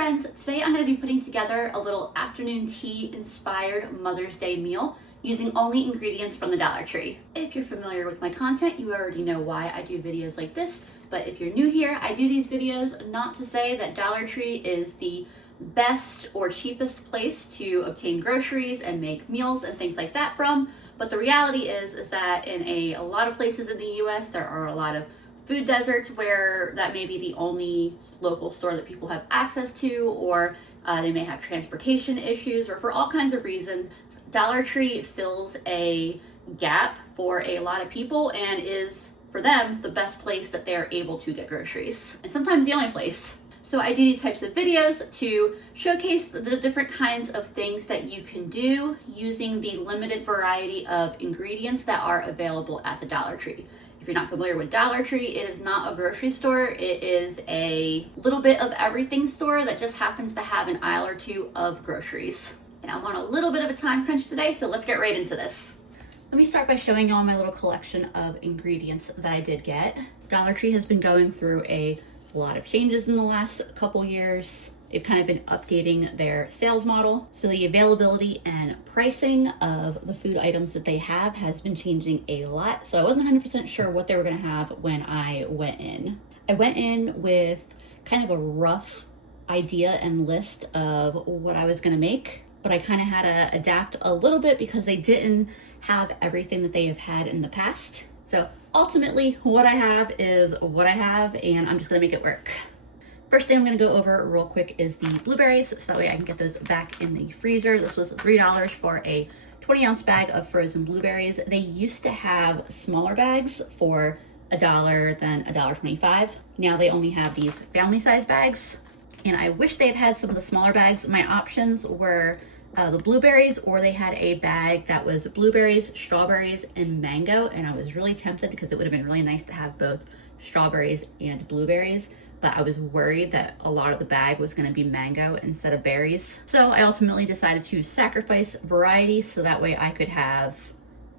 friends, today I'm going to be putting together a little afternoon tea inspired Mother's Day meal using only ingredients from the Dollar Tree. If you're familiar with my content, you already know why I do videos like this, but if you're new here, I do these videos not to say that Dollar Tree is the best or cheapest place to obtain groceries and make meals and things like that from, but the reality is that in a lot of places in the US, there are a lot of food deserts where that may be the only local store that people have access to, or they may have transportation issues, or for all kinds of reasons, Dollar Tree fills a gap for a lot of people and is, for them, the best place that they're able to get groceries, and sometimes the only place. So I do these types of videos to showcase the different kinds of things that you can do using the limited variety of ingredients that are available at the Dollar Tree. If you're not familiar with Dollar Tree, it is not a grocery store. It is a little bit of everything store that just happens to have an aisle or two of groceries. And I'm on a little bit of a time crunch today, so let's get right into this. Let me start by showing you all my little collection of ingredients that I did get. Dollar Tree has been going through a lot of changes in the last couple years. They've kind of been updating their sales model. So the availability and pricing of the food items that they have has been changing a lot. So I wasn't 100% sure what they were gonna have when I went in. I went in with kind of a rough idea and list of what I was gonna make, but I kind of had to adapt a little bit because they didn't have everything that they have had in the past. So ultimately, what I have is what I have, and I'm just gonna make it work. First thing I'm gonna go over real quick is the blueberries, so that way I can get those back in the freezer. This was $3 for a 20-ounce bag of frozen blueberries. They used to have smaller bags for $1, then $1.25. Now they only have these family size bags, and I wish they had some of the smaller bags. My options were the blueberries, or they had a bag that was blueberries, strawberries, and mango, and I was really tempted because it would have been really nice to have both strawberries and blueberries, but I was worried that a lot of the bag was going to be mango instead of berries. So I ultimately decided to sacrifice variety so that way I could have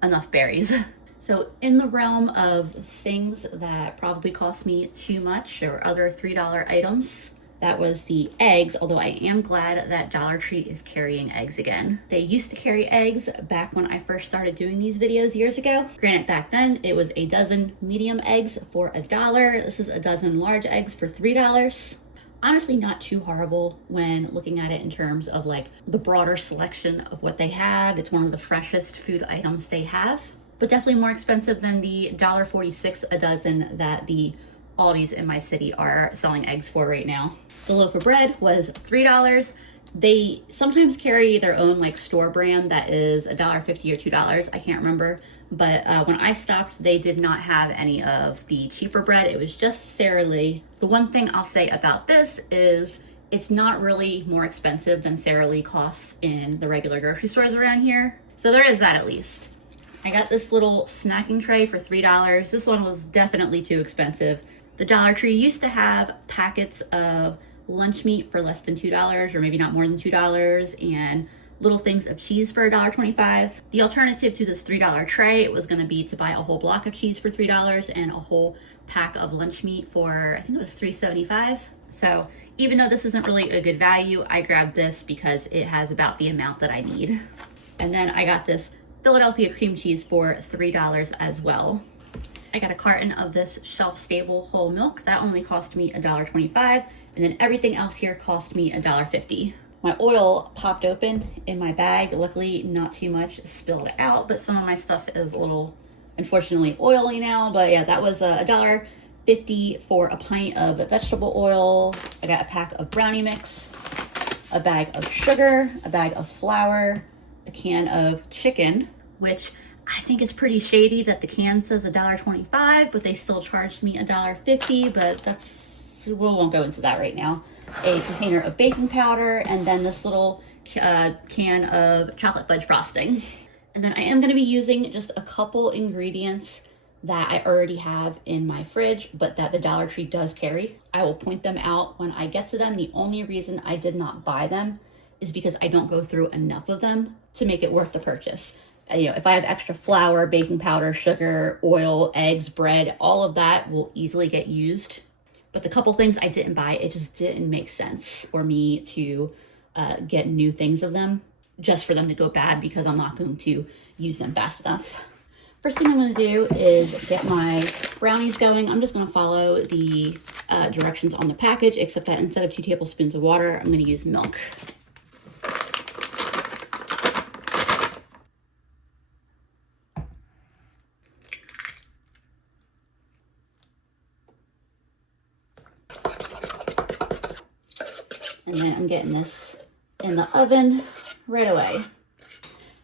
enough berries. So in the realm of things that probably cost me too much, or other $3 items, that was the eggs, although I am glad that Dollar Tree is carrying eggs again. They used to carry eggs back when I first started doing these videos years ago. Granted, back then it was a dozen medium eggs for $1. This is a dozen large eggs for $3. Honestly, not too horrible when looking at it in terms of like the broader selection of what they have. It's one of the freshest food items they have, but definitely more expensive than the $1.46 a dozen that the Aldi's in my city are selling eggs for right now. The loaf of bread was $3. They sometimes carry their own like store brand that is $1.50 or $2. I can't remember, but when I stopped, they did not have any of the cheaper bread. It was just Sara Lee. The one thing I'll say about this is it's not really more expensive than Sara Lee costs in the regular grocery stores around here. So there is that at least. I got this little snacking tray for $3. This one was definitely too expensive. The Dollar Tree used to have packets of lunch meat for less than $2, or maybe not more than $2, and little things of cheese for $1.25. The alternative to this $3 tray, it was gonna be to buy a whole block of cheese for $3 and a whole pack of lunch meat for, I think it was $3.75. So even though this isn't really a good value, I grabbed this because it has about the amount that I need. And then I got this Philadelphia cream cheese for $3 as well. I got a carton of this shelf-stable whole milk. That only cost me $1.25, and then everything else here cost me $1.50. My oil popped open in my bag. Luckily, not too much spilled out, but some of my stuff is a little, unfortunately, oily now. But yeah, that was $1.50 for a pint of vegetable oil. I got a pack of brownie mix, a bag of sugar, a bag of flour, a can of chicken, which I think it's pretty shady that the can says $1.25, but they still charged me $1.50, but we won't go into that right now. A container of baking powder, and then this little can of chocolate fudge frosting. And then I am gonna be using just a couple ingredients that I already have in my fridge, but that the Dollar Tree does carry. I will point them out when I get to them. The only reason I did not buy them is because I don't go through enough of them to make it worth the purchase. You know, if I have extra flour, baking powder, sugar, oil, eggs, bread, all of that will easily get used. But the couple things I didn't buy, it just didn't make sense for me to get new things of them just for them to go bad because I'm not going to use them fast enough. First thing I'm going to do is get my brownies going. I'm just going to follow the directions on the package, except that instead of 2 tablespoons of water, I'm going to use milk. And then I'm getting this in the oven right away.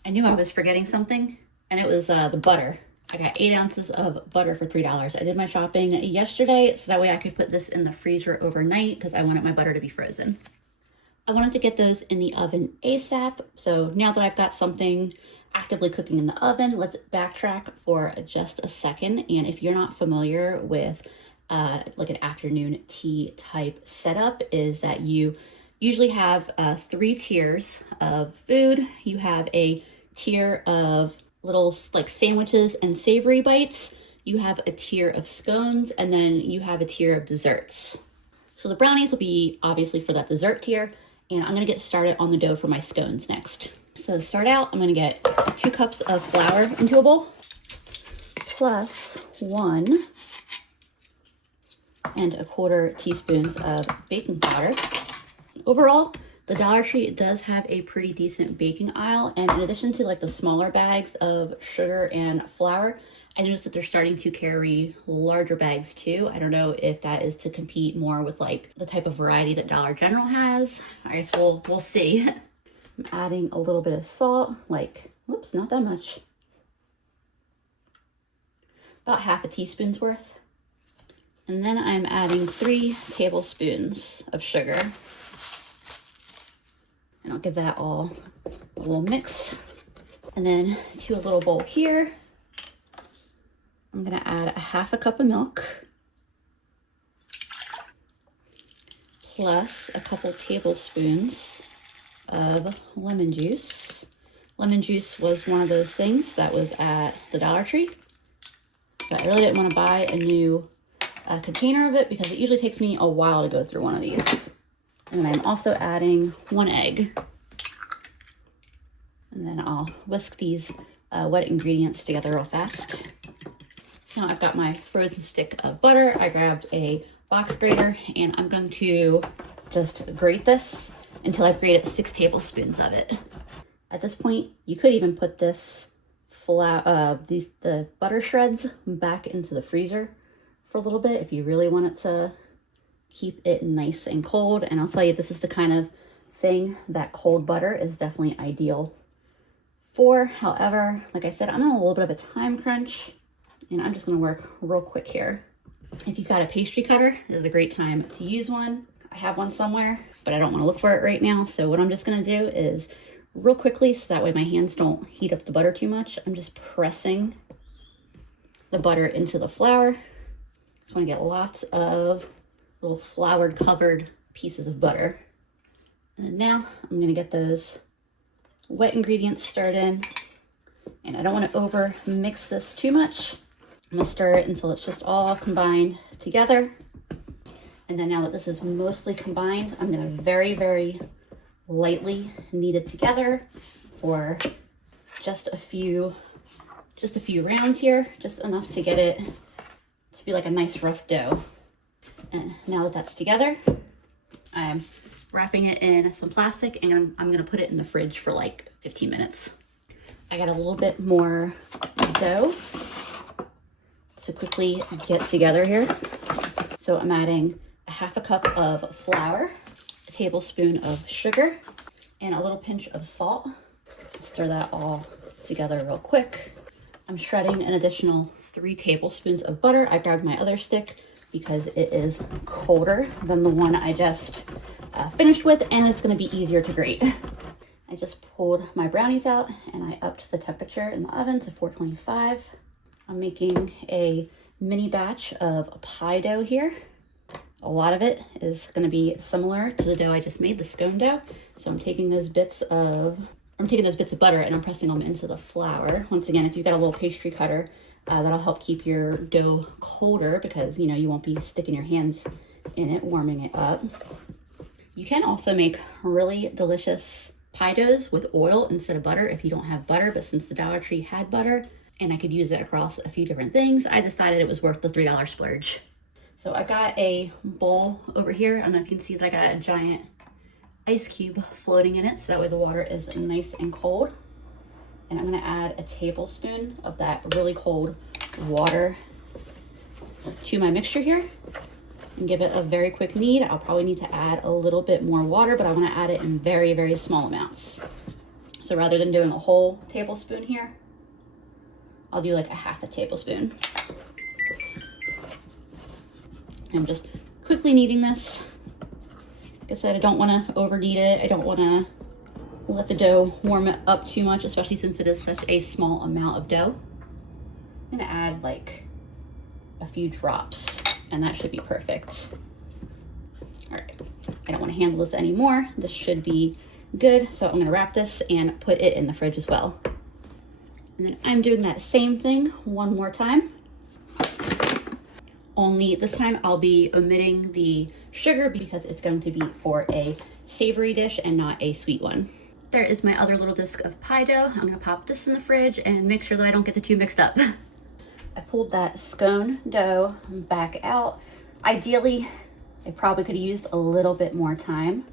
I knew I was forgetting something, and it was the butter. I got 8 ounces of butter for $3. I did my shopping yesterday, so that way I could put this in the freezer overnight because I wanted my butter to be frozen. I wanted to get those in the oven ASAP, so now that I've got something actively cooking in the oven, let's backtrack for just a second. And if you're not familiar with like an afternoon tea type setup, is that you usually have 3 tiers of food. You have a tier of little like sandwiches and savory bites. You have a tier of scones, and then you have a tier of desserts. So the brownies will be obviously for that dessert tier, and I'm gonna get started on the dough for my scones next. So to start out, I'm gonna get 2 cups of flour into a bowl, plus 1 1/4 teaspoons of baking powder. Overall, the Dollar Tree does have a pretty decent baking aisle, and in addition to like the smaller bags of sugar and flour, I noticed that they're starting to carry larger bags too. I don't know if that is to compete more with like the type of variety that Dollar General has. I guess we'll see. I'm adding a little bit of salt, like, whoops, not that much. About 1/2 teaspoon's worth. And then I'm adding 3 tablespoons of sugar. And I'll give that all a little mix. And then to a little bowl here, I'm gonna add 1/2 cup of milk, plus a couple tablespoons of lemon juice. Lemon juice was one of those things that was at the Dollar Tree, but I really didn't want to buy a new container of it because it usually takes me a while to go through one of these. And I'm also adding 1 egg. And then I'll whisk these wet ingredients together real fast. Now I've got my frozen stick of butter. I grabbed a box grater, and I'm going to just grate this until I've grated 6 tablespoons of it. At this point, you could even put this the butter shreds back into the freezer for a little bit if you really want it to keep it nice and cold. And I'll tell you, this is the kind of thing that cold butter is definitely ideal for. However, like I said, I'm in a little bit of a time crunch, and I'm just gonna work real quick here. If you've got a pastry cutter, this is a great time to use one. I have one somewhere, but I don't wanna look for it right now. So what I'm just gonna do is real quickly, so that way my hands don't heat up the butter too much, I'm just pressing the butter into the flour. Just wanna get lots of little floured covered pieces of butter. And now I'm gonna get those wet ingredients stirred in, and I don't want to over mix this too much. I'm gonna stir it until it's just all combined together. And then now that this is mostly combined, I'm gonna very, very lightly knead it together for just a few rounds here, just enough to get it to be like a nice rough dough. And now that that's together, I'm wrapping it in some plastic, and I'm gonna put it in the fridge for like 15 minutes. I got a little bit more dough to quickly get together here. So I'm adding 1/2 cup of flour, a tablespoon of sugar, and a little pinch of salt. Stir that all together real quick. I'm shredding an additional 3 tablespoons of butter. I grabbed my other stick because it is colder than the one I just finished with, and it's going to be easier to grate. I just pulled my brownies out, and I upped the temperature in the oven to 425. I'm making a mini batch of pie dough here. A lot of it is going to be similar to the dough I just made, the scone dough. So I'm taking those bits of butter and I'm pressing them into the flour. Once again, if you've got a little pastry cutter, that'll help keep your dough colder because, you know, you won't be sticking your hands in it, warming it up. You can also make really delicious pie doughs with oil instead of butter if you don't have butter, but since the Dollar Tree had butter and I could use it across a few different things, I decided it was worth the $3 splurge. So I've got a bowl over here. I don't know if you can see that I got a giant ice cube floating in it, so that way the water is nice and cold. And I'm gonna add a tablespoon of that really cold water to my mixture here and give it a very quick knead. I'll probably need to add a little bit more water, but I wanna add it in very, very small amounts. So rather than doing a whole tablespoon here, I'll do like a half a tablespoon. I'm just quickly kneading this. Like I said, I don't want to over knead it. I don't want to let the dough warm up too much, especially since it is such a small amount of dough. I'm going to add like a few drops and that should be perfect. All right, I don't want to handle this anymore. This should be good. So I'm going to wrap this and put it in the fridge as well. And then I'm doing that same thing one more time. Only this time I'll be omitting the sugar because it's going to be for a savory dish and not a sweet one. There is my other little disc of pie dough. I'm gonna pop this in the fridge and make sure that I don't get the two mixed up. I pulled that scone dough back out. Ideally, I probably could have used a little bit more time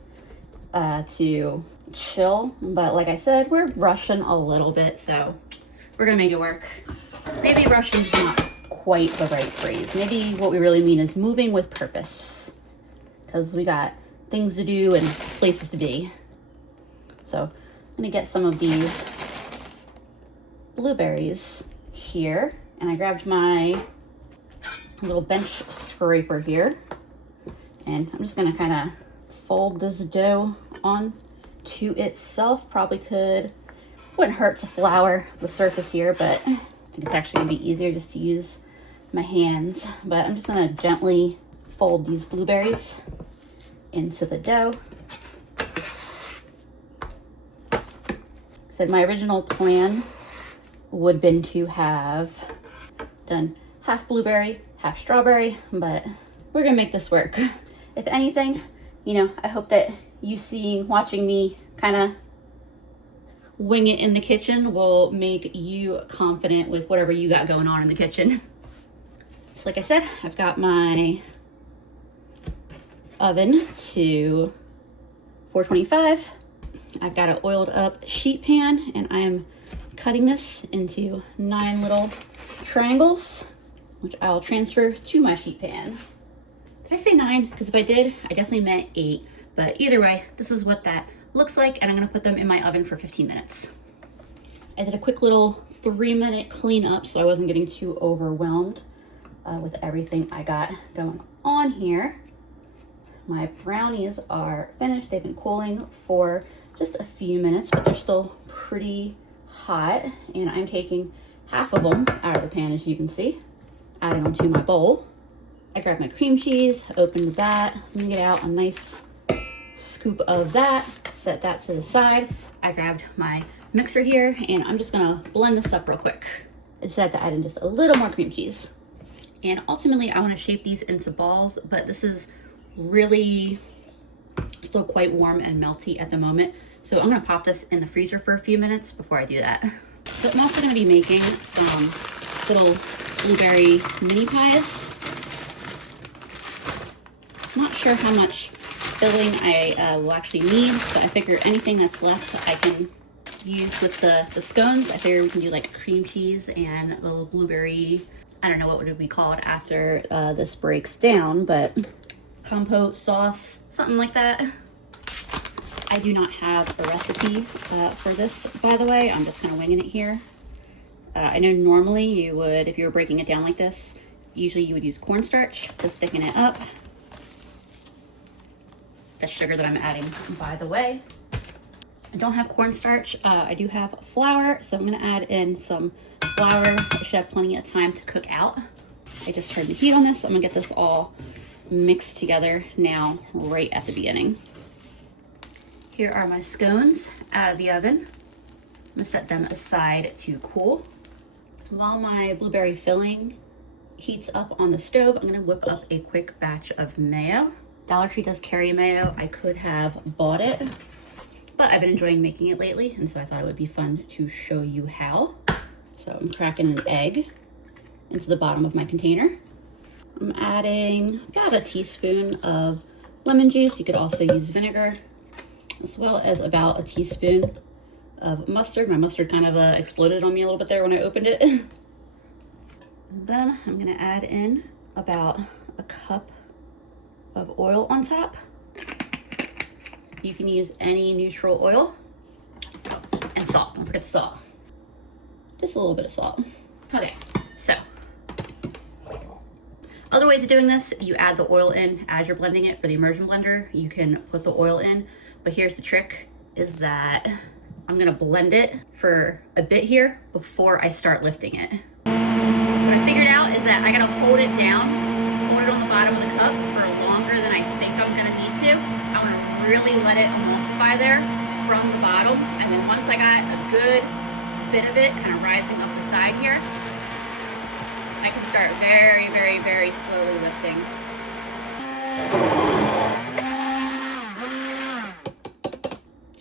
to chill, but like I said, we're rushing a little bit, so we're gonna make it work. Maybe rushing is not quite the right phrase. Maybe what we really mean is moving with purpose, because we got things to do and places to be. So I'm gonna get some of these blueberries here, and I grabbed my little bench scraper here, and I'm just gonna kind of fold this dough on to itself. Probably wouldn't hurt to flour the surface here, but I think it's actually gonna be easier just to use my hands. But I'm just gonna gently fold these blueberries into the dough. So my original plan would have been to have done half blueberry, half strawberry, but we're gonna make this work. If anything, you know, I hope that watching me kind of wing it in the kitchen will make you confident with whatever you got going on in the kitchen. So like I said, I've got my oven to 425. I've got an oiled up sheet pan, and I am cutting this into 9 little triangles, which I'll transfer to my sheet pan. Did I say 9? Because if I did, I definitely meant 8. But either way, this is what that looks like, and I'm gonna put them in my oven for 15 minutes. I did a quick little 3-minute cleanup so I wasn't getting too overwhelmed with everything I got going on here. My brownies are finished. They've been cooling for just a few minutes, but they're still pretty hot, and I'm taking half of them out of the pan, as you can see, adding them to my bowl. I grabbed my cream cheese, opened that, and get out a nice scoop of that, set that to the side. I grabbed my mixer here, and I'm just gonna blend this up real quick. I decided to add in just a little more cream cheese. And ultimately, I wanna shape these into balls, but this is really still quite warm and melty at the moment. So I'm gonna pop this in the freezer for a few minutes before I do that. So I'm also gonna be making some little blueberry mini pies. Not sure how much filling I will actually need, but I figure anything that's left I can use with the scones. I figure we can do like cream cheese and a little blueberry, I don't know what would it be called after this breaks down, but compote sauce, something like that. I do not have a recipe for this, by the way. I'm just kind of winging it here. I know normally you would, if you were breaking it down like this, usually you would use cornstarch to thicken it up. The sugar that I'm adding, by the way. I don't have cornstarch. I do have flour, so I'm gonna add in some flour. I should have plenty of time to cook out. I just turned the heat on this. I'm gonna get this all mixed together now, right at the beginning. Here are my scones out of the oven. I'm gonna set them aside to cool. While my blueberry filling heats up on the stove, I'm gonna whip up a quick batch of mayo. Dollar Tree does carry mayo. I could have bought it, but I've been enjoying making it lately, and so I thought it would be fun to show you how. So I'm cracking an egg into the bottom of my container. I'm adding about a teaspoon of lemon juice. You could also use vinegar, as well as about a teaspoon of mustard. My mustard kind of exploded on me a little bit there when I opened it. And then I'm gonna add in about a cup of oil on top. You can use any neutral oil. And salt, don't forget the salt. Just a little bit of salt. Okay, so other ways of doing this, you add the oil in as you're blending it. For the immersion blender, you can put the oil in, but here's the trick, is that I'm gonna blend it for a bit here before I start lifting it. What I figured out is that I gotta hold it down, hold it on the bottom of the cup for longer than I think I'm gonna need to. I wanna really let it emulsify there from the bottom, and then once I got a good bit of it kind of rising up the side here, I can start very, very, very slowly lifting.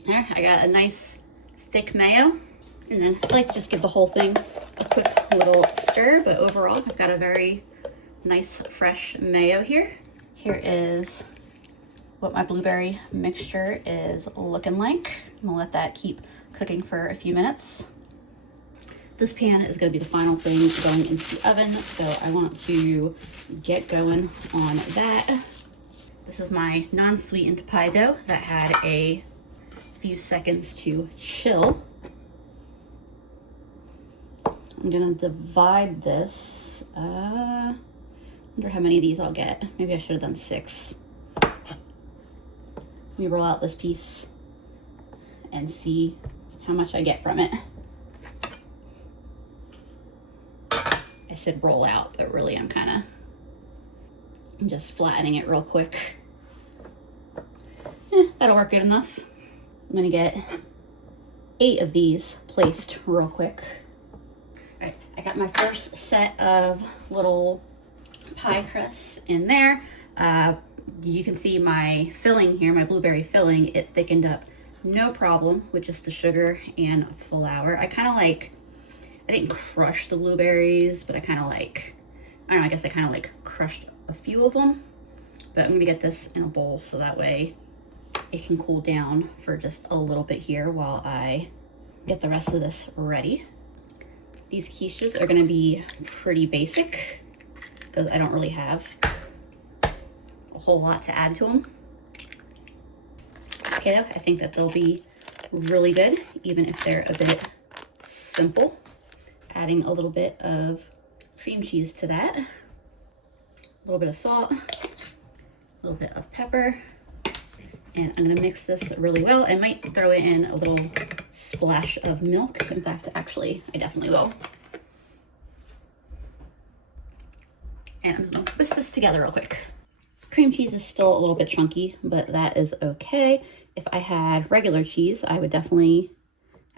There, I got a nice thick mayo, and then I like to just give the whole thing a quick little stir, but overall I've got a very nice fresh mayo here. Here is what my blueberry mixture is looking like. I'm gonna let that keep cooking for a few minutes. This pan is going to be the final thing going into the oven, so I want to get going on that. This is my non-sweetened pie dough that had a few seconds to chill. I'm going to divide this. I wonder how many of these I'll get. Maybe I should have done 6. Let me roll out this piece and see how much I get from it. I said roll out, but really I'm just flattening it real quick. That'll work good enough. I'm gonna get 8 of these placed real quick. All right, I got my first set of little pie crusts in there. You can see my filling here, my blueberry filling, it thickened up no problem with just the sugar and flour. I didn't crush the blueberries, but I don't know, I guess I kind of crushed a few of them. But I'm gonna get this in a bowl so that way it can cool down for just a little bit here while I get the rest of this ready. These quiches are gonna be pretty basic because I don't really have a whole lot to add to them. Okay, though, I think that they'll be really good, even if they're a bit simple. Adding a little bit of cream cheese to that, a little bit of salt, a little bit of pepper, and I'm gonna mix this really well. I might throw in a little splash of milk. In fact, actually, I definitely will. And I'm gonna whisk this together real quick. Cream cheese is still a little bit chunky, but that is okay. If I had regular cheese, I would definitely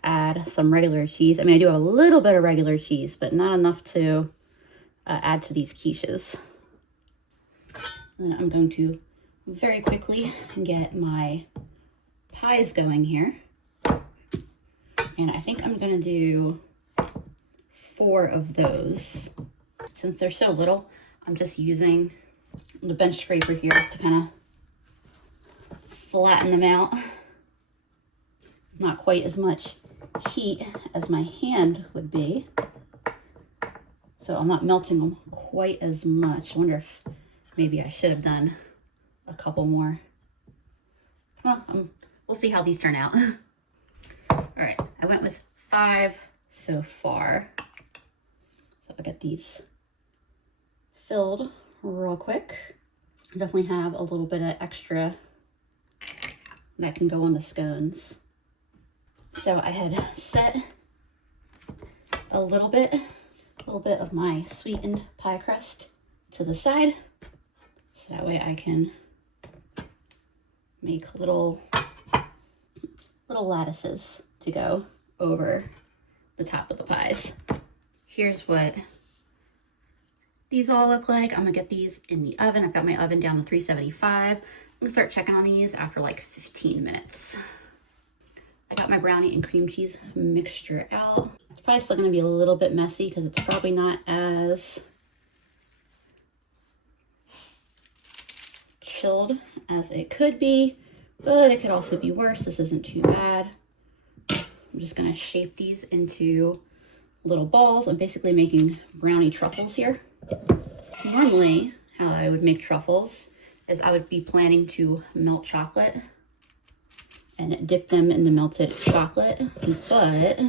add some regular cheese. I mean, I do have a little bit of regular cheese, but not enough to add to these quiches. And I'm going to very quickly get my pies going here. And I think I'm gonna do 4 of those. Since they're so little, I'm just using the bench scraper here to kind of flatten them out. Not quite as much heat as my hand would be, so I'm not melting them quite as much. I wonder if maybe I should have done a couple more. Well, we'll see how these turn out. All right, I went with 5 so far, so I'll get these filled real quick. I definitely have a little bit of extra that can go on the scones. So I had set a little bit of my sweetened pie crust to the side, so that way I can make little lattices to go over the top of the pies. Here's what these all look like. I'm gonna get these in the oven. I've got my oven down to 375. I'm gonna start checking on these after like 15 minutes. I got my brownie and cream cheese mixture out. It's probably still gonna be a little bit messy because it's probably not as chilled as it could be, but it could also be worse. This isn't too bad. I'm just gonna shape these into little balls. I'm basically making brownie truffles here. Normally, how I would make truffles is I would be planning to melt chocolate and dip them in the melted chocolate, but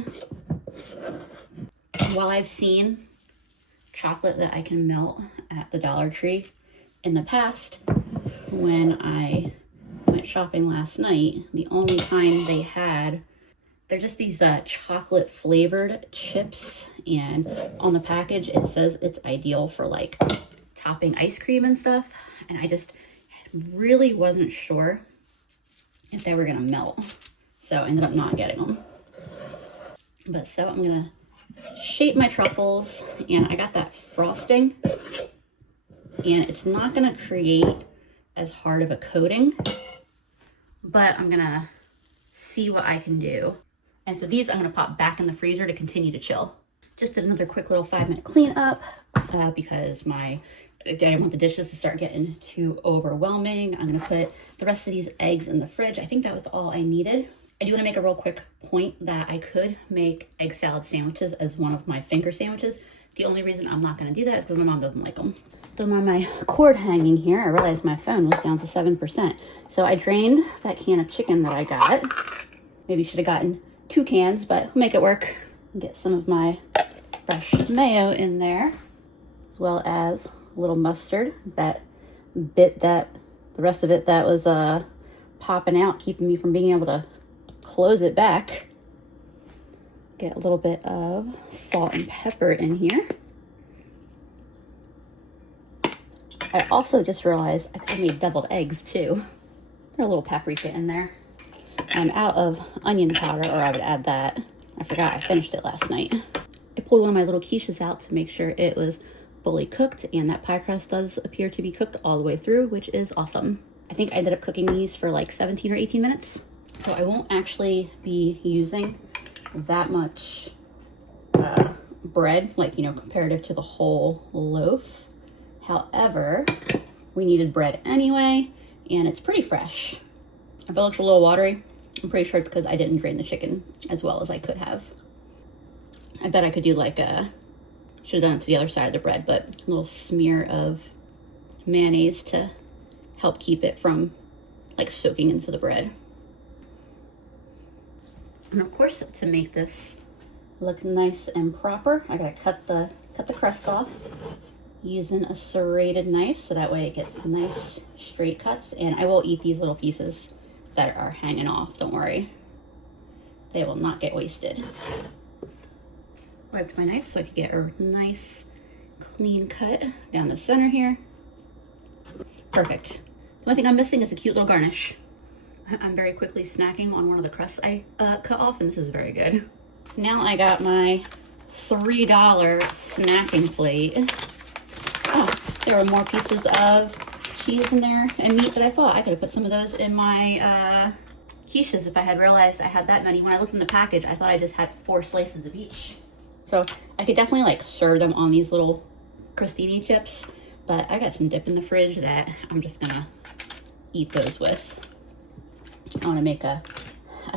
while I've seen chocolate that I can melt at the Dollar Tree in the past, when I went shopping last night, the only time they had, they're just these chocolate flavored chips, and on the package it says it's ideal for like topping ice cream and stuff, and I just really wasn't sure if they were gonna melt, so I ended up not getting them. But so I'm gonna shape my truffles, and I got that frosting, and it's not gonna create as hard of a coating, but I'm gonna see what I can do. And so these I'm gonna pop back in the freezer to continue to chill. Just did another quick little 5-minute cleanup because I didn't want the dishes to start getting too overwhelming. I'm gonna put the rest of these eggs in the fridge. I think that was all I needed. I do wanna make a real quick point that I could make egg salad sandwiches as one of my finger sandwiches. The only reason I'm not gonna do that is because my mom doesn't like them. Don't mind my cord hanging here. I realized my phone was down to 7%. So I drained that can of chicken that I got. Maybe should have gotten 2 cans, but we'll make it work. Get some of my fresh mayo in there, as well as a little mustard. That bit that, the rest of it that was popping out, keeping me from being able to close it back. Get a little bit of salt and pepper in here. I also just realized I could have made deviled eggs too. Throw a little paprika in there. I'm out of onion powder, or I would add that. I forgot I finished it last night. I pulled one of my little quiches out to make sure it was fully cooked, and that pie crust does appear to be cooked all the way through, which is awesome. I think I ended up cooking these for like 17 or 18 minutes. So I won't actually be using that much bread, like, you know, comparative to the whole loaf. However, we needed bread anyway, and it's pretty fresh. If it looks a little watery, I'm pretty sure it's because I didn't drain the chicken as well as I could have. I bet I could do like should have done it to the other side of the bread, but a little smear of mayonnaise to help keep it from like soaking into the bread. And of course, to make this look nice and proper, I gotta cut the crust off using a serrated knife, so that way it gets nice straight cuts. And I will eat these little pieces that are hanging off, don't worry. They will not get wasted. Wiped my knife so I could get a nice clean cut down the center here. Perfect. The only thing I'm missing is a cute little garnish. I'm very quickly snacking on one of the crusts I cut off, and this is very good. Now I got my $3 snacking plate. Oh, there were more pieces of cheese in there and meat that I thought I could have put some of those in my quiches if I had realized I had that many. When I looked in the package, I thought I just had 4 slices of each. So I could definitely like serve them on these little crostini chips, but I got some dip in the fridge that I'm just gonna eat those with. I want to make a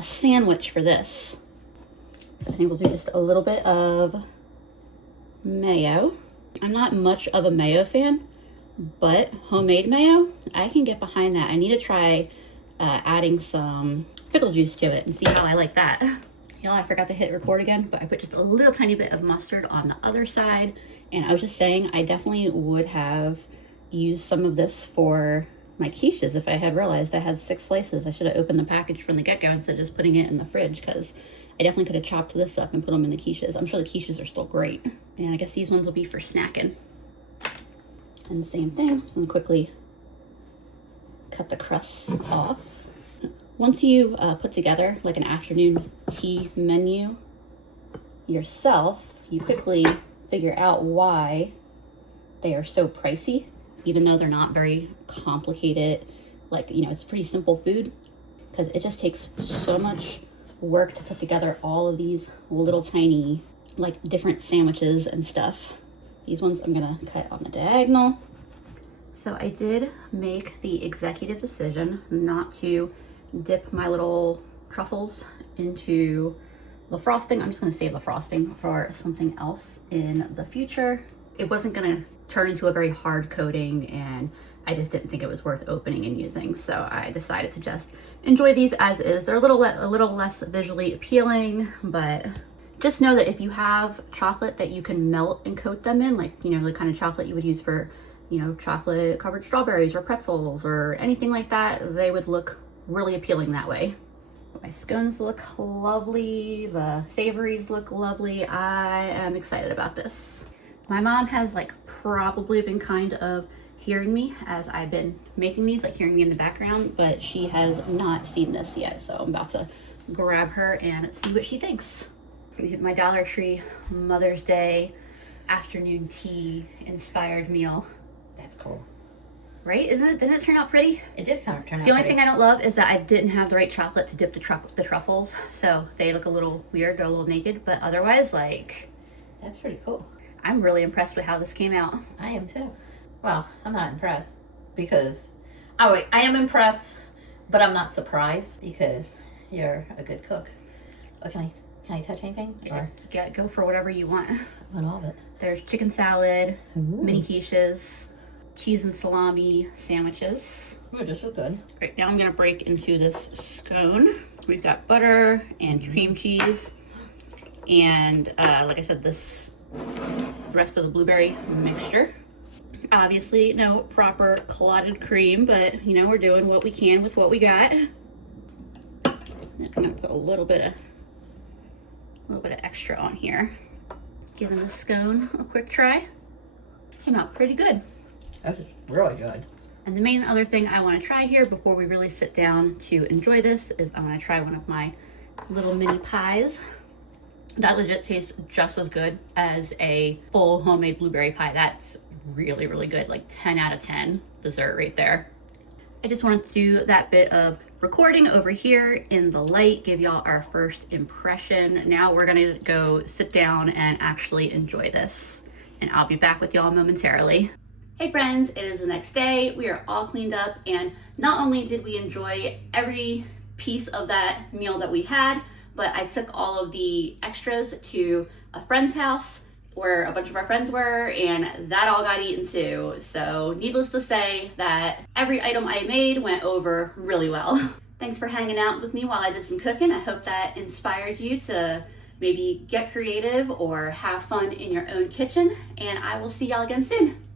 sandwich for this. So I think we'll do just a little bit of mayo. I'm not much of a mayo fan, but homemade mayo, I can get behind that. I need to try adding some pickle juice to it and see how I like that. Y'all, I forgot to hit record again, but I put just a little tiny bit of mustard on the other side. And I was just saying, I definitely would have used some of this for my quiches if I had realized I had 6 slices. I should have opened the package from the get-go instead of just putting it in the fridge, because I definitely could have chopped this up and put them in the quiches. I'm sure the quiches are still great. And I guess these ones will be for snacking. And the same thing, I'm just gonna quickly cut the crusts off. Once you put together like an afternoon tea menu yourself, you quickly figure out why they are so pricey, even though they're not very complicated. Like, you know, it's pretty simple food, because it just takes so much work to put together all of these little tiny, like, different sandwiches and stuff. These ones I'm gonna cut on the diagonal. So I did make the executive decision not to dip my little truffles into the frosting. I'm just gonna save the frosting for something else in the future. It wasn't gonna turn into a very hard coating, and I just didn't think it was worth opening and using. So I decided to just enjoy these as is. They're a little less visually appealing, but just know that if you have chocolate that you can melt and coat them in, like, you know, the kind of chocolate you would use for, you know, chocolate covered strawberries or pretzels or anything like that, they would look really appealing that way. My scones look lovely. The savories look lovely. I am excited about this. My mom has, like, probably been kind of hearing me as I've been making these, like hearing me in the background, but she has not seen this yet. So I'm about to grab her and see what she thinks. My Dollar Tree Mother's Day afternoon tea inspired meal. That's cool. Right? Didn't it turn out pretty? It did turn out pretty. The only thing I don't love is that I didn't have the right chocolate to dip the truffles. So they look a little weird, they're a little naked, but otherwise, like... That's pretty cool. I'm really impressed with how this came out. I am too. Well, I'm not impressed because... Oh wait, I am impressed, but I'm not surprised because you're a good cook. Oh, can I touch anything? Or? Yeah, go for whatever you want. On all of it. There's chicken salad, Ooh. mini quiches, cheese and salami sandwiches. Oh, this is good. Great, now I'm gonna break into this scone. We've got butter and cream cheese, and like I said, the rest of the blueberry mixture. Obviously, no proper clotted cream, but you know, we're doing what we can with what we got. I'm gonna put a little bit of extra on here. Giving the scone a quick try. Came out pretty good. That's really good. And the main other thing I want to try here before we really sit down to enjoy this is I'm going to try one of my little mini pies. That legit tastes just as good as a full homemade blueberry pie. That's really, really good. Like 10 out of 10 dessert right there. I just wanted to do that bit of recording over here in the light, give y'all our first impression. Now we're gonna go sit down and actually enjoy this. And I'll be back with y'all momentarily. Hey friends, it is the next day. We are all cleaned up, and not only did we enjoy every piece of that meal that we had, but I took all of the extras to a friend's house where a bunch of our friends were, and that all got eaten too. So needless to say that every item I made went over really well. Thanks for hanging out with me while I did some cooking. I hope that inspired you to maybe get creative or have fun in your own kitchen, and I will see y'all again soon.